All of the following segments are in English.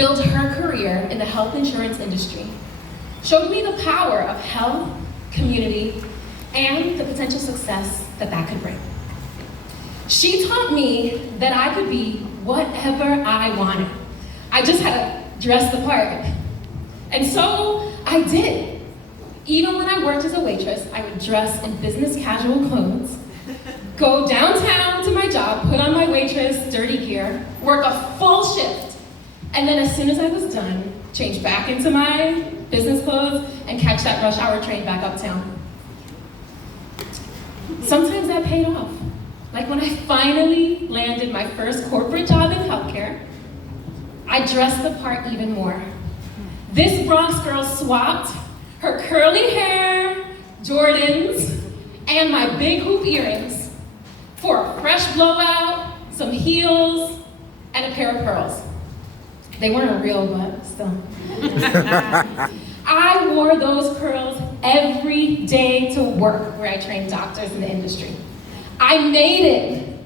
build her career in the health insurance industry, showed me the power of health, community, and the potential success that that could bring. She taught me that I could be whatever I wanted. I just had to dress the part. And so I did. Even when I worked as a waitress, I would dress in business casual clothes, go downtown to my job, put on my waitress dirty gear, work a full shift, and then as soon as I was done, change back into my business clothes and catch that rush hour train back uptown. Sometimes that paid off. Like when I finally landed my first corporate job in healthcare, I dressed the part even more. This Bronx girl swapped her curly hair, Jordans, and my big hoop earrings for a fresh blowout, some heels, and a pair of pearls. They weren't real, but still. I wore those curls every day to work where I trained doctors in the industry. I made it.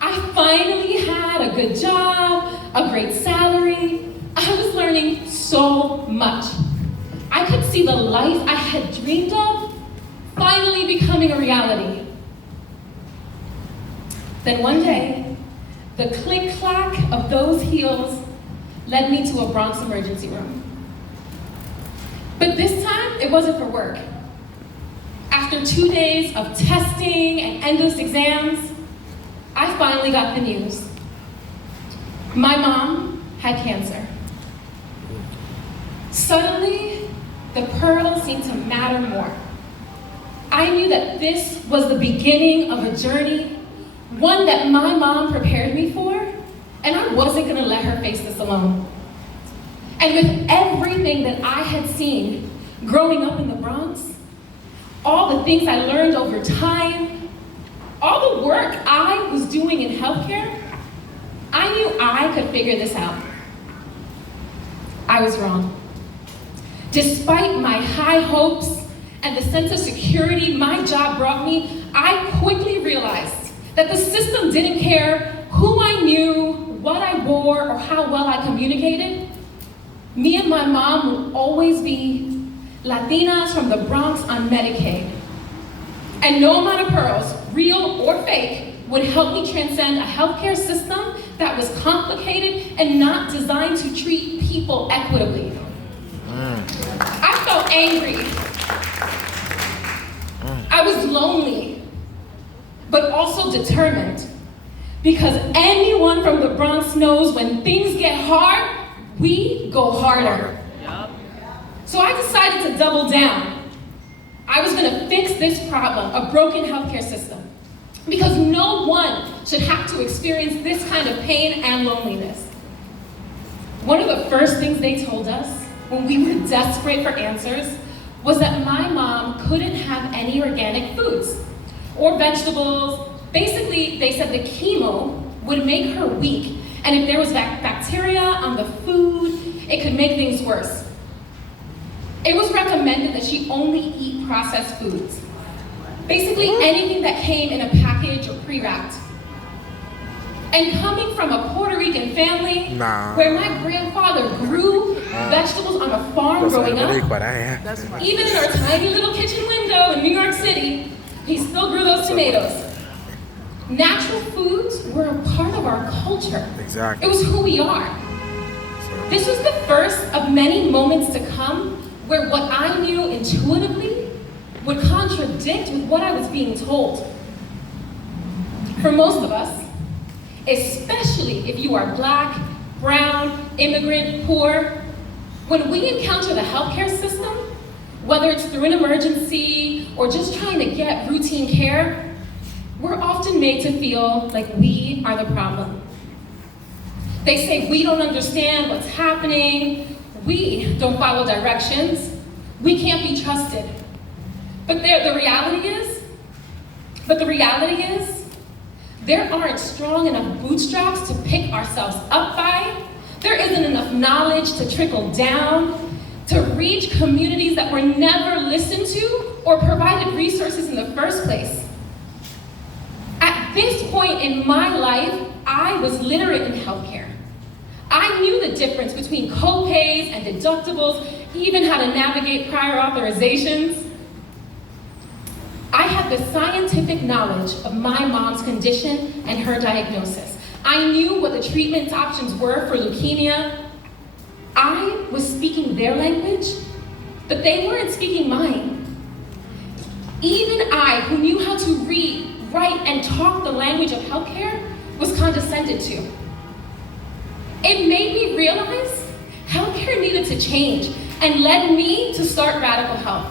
I finally had a good job, a great salary. I was learning so much. I could see the life I had dreamed of finally becoming a reality. Then one day, the click-clack of those heels led me to a Bronx emergency room. But this time, it wasn't for work. After 2 days of testing and endless exams, I finally got the news. My mom had cancer. Suddenly, the pearls seemed to matter more. I knew that this was the beginning of a journey, one that my mom prepared me for, and I wasn't gonna let her face this alone. And with everything that I had seen growing up in the Bronx, all the things I learned over time, all the work I was doing in healthcare, I knew I could figure this out. I was wrong. Despite my high hopes and the sense of security my job brought me, I quickly realized that the system didn't care who I knew, what I wore, or how well I communicated. Me and my mom would always be Latinas from the Bronx on Medicaid. And no amount of pearls, real or fake, would help me transcend a healthcare system that was complicated and not designed to treat people equitably. I felt angry. I was lonely, but also determined. Because anyone from the Bronx knows when things get hard, we go harder. So I decided to double down. I was gonna fix this problem, a broken healthcare system. Because no one should have to experience this kind of pain and loneliness. One of the first things they told us when we were desperate for answers was that my mom couldn't have any organic foods or vegetables. Basically, they said the chemo would make her weak, and if there was bacteria on the food, it could make things worse. It was recommended that she only eat processed foods. Basically anything that came in a package or pre-wrapped. And coming from a Puerto Rican family where my grandfather grew vegetables on a farm growing up, even in our tiny little kitchen window in New York City, he still grew those tomatoes. Natural foods were a part of our culture. Exactly. It was who we are. This was the first of many moments to come where what I knew intuitively would contradict with what I was being told. For most of us, especially if you are Black, brown, immigrant, poor, when we encounter the healthcare system, whether it's through an emergency or just trying to get routine care, we're often made to feel like we are the problem. They say we don't understand what's happening, we don't follow directions, we can't be trusted. But the reality is, there aren't strong enough bootstraps to pick ourselves up by. There isn't enough knowledge to trickle down, to reach communities that were never listened to or provided resources in the first place. At this point in my life, I was literate in healthcare. I knew the difference between co-pays and deductibles, even how to navigate prior authorizations. I had the scientific knowledge of my mom's condition and her diagnosis. I knew what the treatment options were for leukemia. I was speaking their language, but they weren't speaking mine. Even I, who knew how to read, write, and talk the language of healthcare, was condescended to. It made me realize healthcare needed to change and led me to start Radical Health.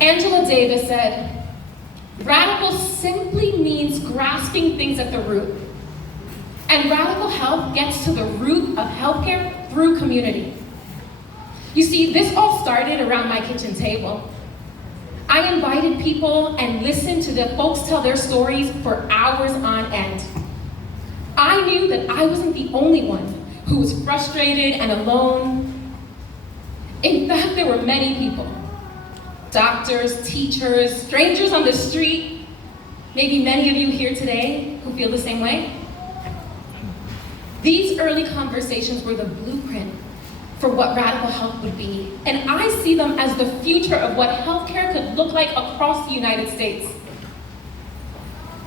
Angela Davis said, "Radical simply means grasping things at the root. And Radical Health gets to the root of healthcare through community." You see, this all started around my kitchen table. I invited people and listened to the folks tell their stories for hours on end. I knew that I wasn't the only one who was frustrated and alone. In fact, there were many people. Doctors, teachers, strangers on the street, maybe many of you here today who feel the same way. These early conversations were the blueprint for what Radical Health would be, and I see them as the future of what healthcare could look like across the United States.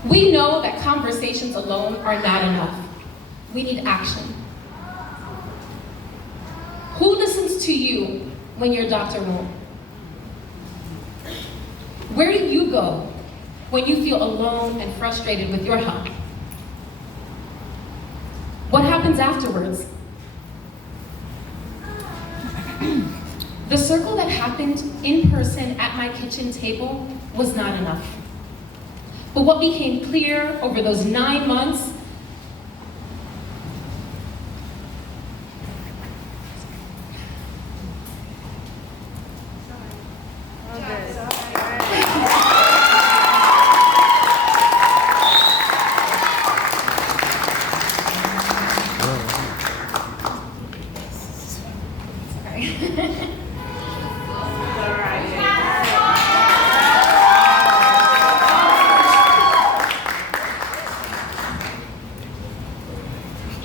We know that conversations alone are not enough. We need action. Who listens to you when your doctor won't? Where do you go when you feel alone and frustrated with your health? What happens afterwards? The circle that happened in person at my kitchen table was not enough. But what became clear over those 9 months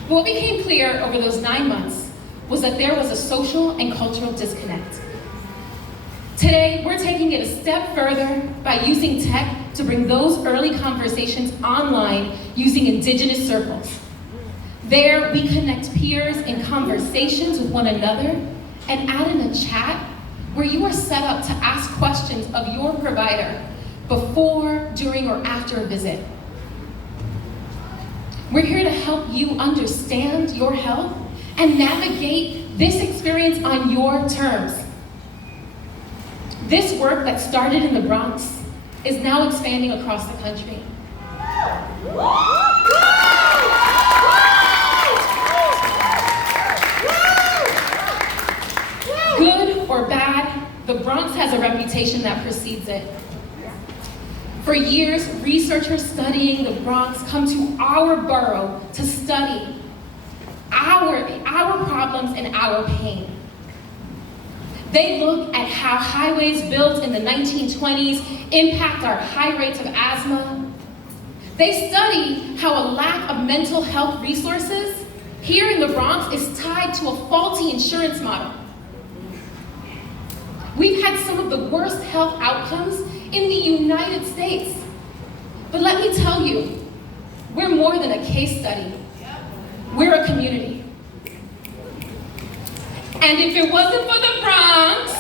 What became clear over those 9 months was that there was a social and cultural disconnect. Today, we're taking it a step further by using tech to bring those early conversations online using Indigenous circles. There, we connect peers in conversations with one another and add in a chat where you are set up to ask questions of your provider before, during, or after a visit. We're here to help you understand your health and navigate this experience on your terms. This work that started in the Bronx is now expanding across the country. Good or bad, the Bronx has a reputation that precedes it. For years, researchers studying the Bronx come to our borough to study our problems and our pain. They look at how highways built in the 1920s impact our high rates of asthma. They study how a lack of mental health resources here in the Bronx is tied to a faulty insurance model. We've had some of the worst health outcomes in the United States. But let me tell you, we're more than a case study. We're a community. And if it wasn't for the Bronx,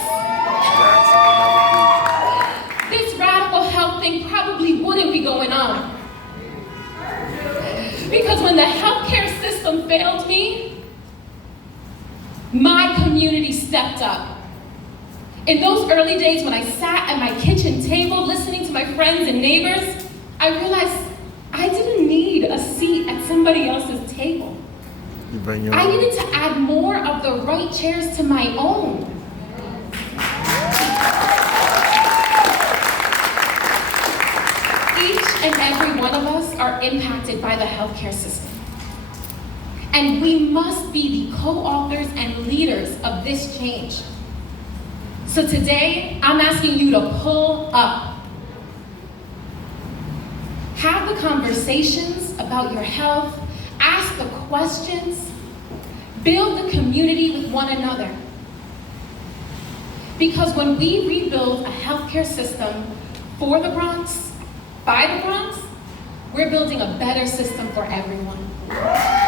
this Radical Health thing probably wouldn't be going on. Because when the healthcare system failed me, my community stepped up. In those early days when I sat at my kitchen table listening to my friends and neighbors, I realized I didn't need a seat at somebody else's table. I needed to add more of the right chairs to my own. Each and every one of us are impacted by the healthcare system. And we must be the co-authors and leaders of this change. So today, I'm asking you to pull up. Have the conversations about your health. Ask the questions. Build the community with one another. Because when we rebuild a healthcare system for the Bronx, by the Bronx, we're building a better system for everyone.